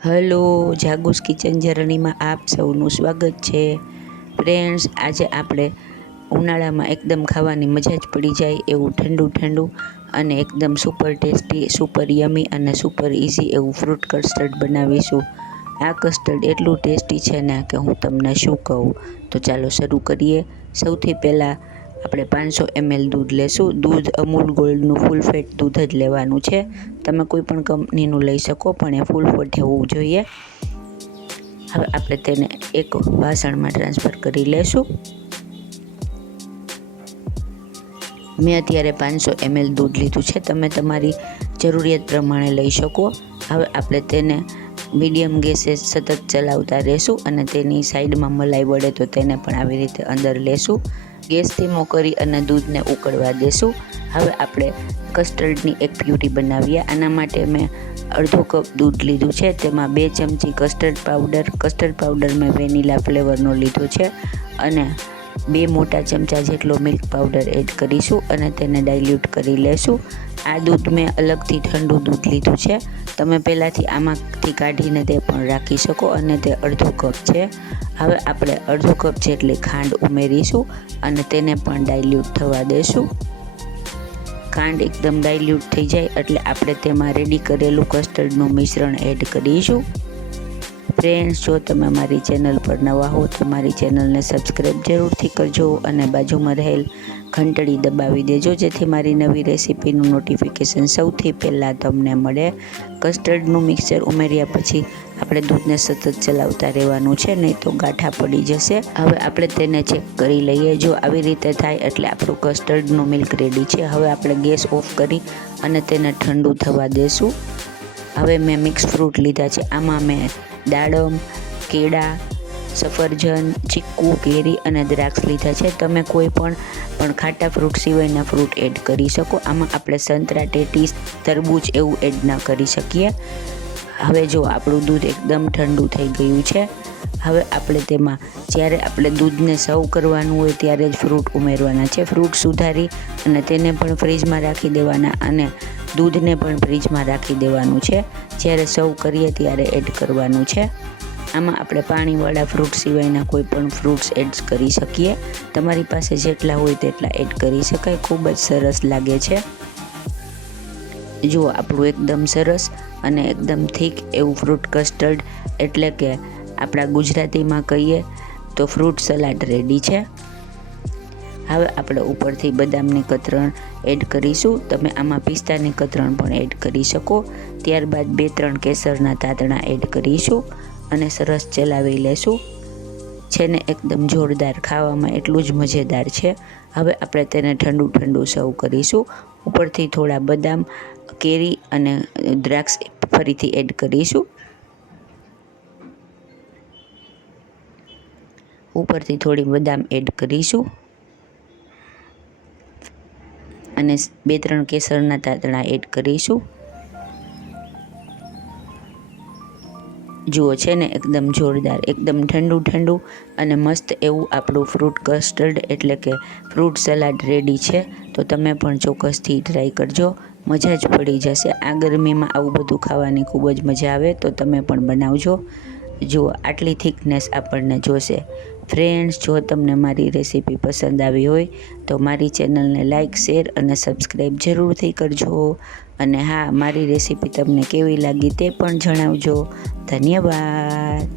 Hello, જાગુસ kitchen જર્નીમાં આપ સૌનું સ્વાગત છે. ફ્રેન્ડ્સ, આજે આપણે ઉનાળામાં એકદમ ખાવાની મજા જ પડી જાય એવું ઠંડુ ઠંડુ અને એકદમ સુપર ટેસ્ટી, સુપર યમી અને સુપર ઇઝી એવું ફ્રૂટ કસ્ટર્ડ બનાવીશું. આ કસ્ટર્ડ એટલું ટેસ્ટી છે ને કે હું તમને શું કહું. તો ચાલો શરૂ કરીએ. સૌથી પહેલાં આપણે 500 ml દૂધ લેશું. દૂધ અમૂલ ગોલ્ડનું ફૂલ ફેટ દૂધ જ લેવાનું છે. તમે કોઈ પણ કંપનીનું લઈ શકો, પણ એ ફૂલ ફેટ હોવું જોઈએ. હવે આપણે તેને એક વાસણમાં ટ્રાન્સફર કરી લેશું. મેં અત્યારે 500 ml દૂધ લીધું છે. તમે તમારી જરૂરિયાત પ્રમાણે લઈ શકો. હવે આપણે તેને મીડિયમ ગેસે સતત ચલાવતા રહેશું અને તેની સાઈડમાં મલાઈ વળે તો તેને પણ આવી રીતે અંદર લેશું. ગેસ ધીમો કરી અને દૂધને ઉકળવા દેશું. હવે આપણે કસ્ટર્ડની એક પ્યુરી બનાવીએ. આના માટે મેં અડધો કપ દૂધ લીધું છે. તેમાં 2 ચમચી કસ્ટર્ડ પાવડર મેં વેનીલા ફ્લેવરનો લીધો છે અને 2 મોટા ચમચા જેટલો મિલ્ક પાવડર એડ કરીશું અને તેને ડાયલ્યુટ કરી લેશું. આ દૂધ મેં અલગથી ઠંડુ દૂધ લીધું છે. તમે પહેલાંથી આમાંથી કાઢીને તે પણ રાખી શકો અને તે અડધો કપ છે. હવે આપણે અડધો કપ જેટલી ખાંડ ઉમેરીશું અને તેને પણ ડાયલ્યુટ થવા દેશું. ખાંડ એકદમ ડાયલ્યુટ થઈ જાય એટલે આપણે તેમાં રેડી કરેલું કસ્ટર્ડનું મિશ્રણ એડ કરીશું. ફ્રેન્ડ્સ, જો તમે મારી ચેનલ પર નવા હો તો મારી ચેનલને સબસ્ક્રાઈબ જરૂરથી કરજો અને બાજુમાં રહેલ ઘંટડી દબાવી દેજો, જેથી મારી નવી રેસીપીનું નોટિફિકેશન સૌથી પહેલાં તમને મળે. કસ્ટર્ડનું મિક્સર ઉમેર્યા પછી આપણે દૂધને સતત ચલાવતા રહેવાનું છે, નહીં તો ગાંઠા પડી જશે. હવે આપણે તેને ચેક કરી લઈએ. જો આવી રીતે થાય એટલે આપણું કસ્ટર્ડનું મિલ્ક રેડી છે. હવે આપણે ગેસ ઓફ કરી અને તેને ઠંડુ થવા દેશું. હવે મેં મિક્સ ફ્રૂટ લીધા છે. આમાં મેં દાડમ, કેળા, સફરજન, ચીકુ, કેરી અને દ્રાક્ષ લીધા છે. તમે કોઈ પણ ખાટા ફ્રૂટ સિવાયના ફ્રૂટ એડ કરી શકો. આમાં આપણે સંતરા, ટેટીસ, તરબૂચ એવું એડ ના કરી શકીએ. હવે જો આપણું દૂધ એકદમ ઠંડુ થઈ ગયું છે. હવે આપણે તેમાં જ્યારે આપણે દૂધને સર્વ કરવાનું હોય ત્યારે જ ફ્રૂટ ઉમેરવાના છે. ફ્રૂટ સુધારી અને તેને પણ ફ્રીજમાં રાખી દેવાના અને દૂધને પણ ફ્રીજમાં રાખી દેવાનું છે. જ્યારે સર્વ કરીએ ત્યારે એડ કરવાનું છે. આમાં આપણે પાણીવાળા ફ્રૂટ સિવાયના કોઈ પણ ફ્રૂટ્સ એડ કરી શકીએ. તમારી પાસે જેટલા હોય તેટલા એડ કરી શકાય. ખૂબ જ સરસ લાગે છે. જુઓ, આપણું એકદમ સરસ અને એકદમ થીક એવું ફ્રૂટ કસ્ટર્ડ, એટલે કે આપણા ગુજરાતીમાં કહીએ તો ફ્રૂટ સલાડ રેડી છે. હવે આપણે ઉપરથી બદામની કતરણ એડ કરીશું. તમે આમાં પિસ્તાની કતરણ પણ એડ કરી શકો. ત્યારબાદ 2-3 કેસરના તાતણા એડ કરીશું અને સરસ ચલાવી લેશું. છે ને એકદમ જોરદાર, ખાવામાં એટલું જ મજેદાર છે. હવે આપણે તેને ઠંડુ ઠંડુ સર્વ કરીશું. ઉપરથી થોડા બદામ, કેરી અને દ્રાક્ષ ફરીથી એડ કરીશું. ઉપરથી થોડી બદામ એડ કરીશું અને 2-3 કેસરના તાતણા એડ કરીશું. જુઓ, છે ને એકદમ જોરદાર, એકદમ ઠંડુ ઠંડુ અને મસ્ત એવું આપણું ફ્રૂટ કસ્ટર્ડ એટલે કે ફ્રૂટ સલાડ રેડી છે. તો તમે પણ ચોક્કસથી ટ્રાય કરજો. મજા જ પડી જશે. આ ગરમીમાં આવું બધું ખાવાની ખૂબ જ મજા આવે, તો તમે પણ બનાવજો. જુઓ, આટલી થિકનેસ આપણને જોશે. ફ્રેન્ડ્સ, જો તમને મારી રેસીપી પસંદ આવી હોય તો મારી ચેનલને લાઇક, શેર અને સબસ્ક્રાઈબ જરૂરથી કરજો. અને હા, મારી રેસીપી તમને કેવી લાગી તે પણ જણાવજો. ધન્યવાદ.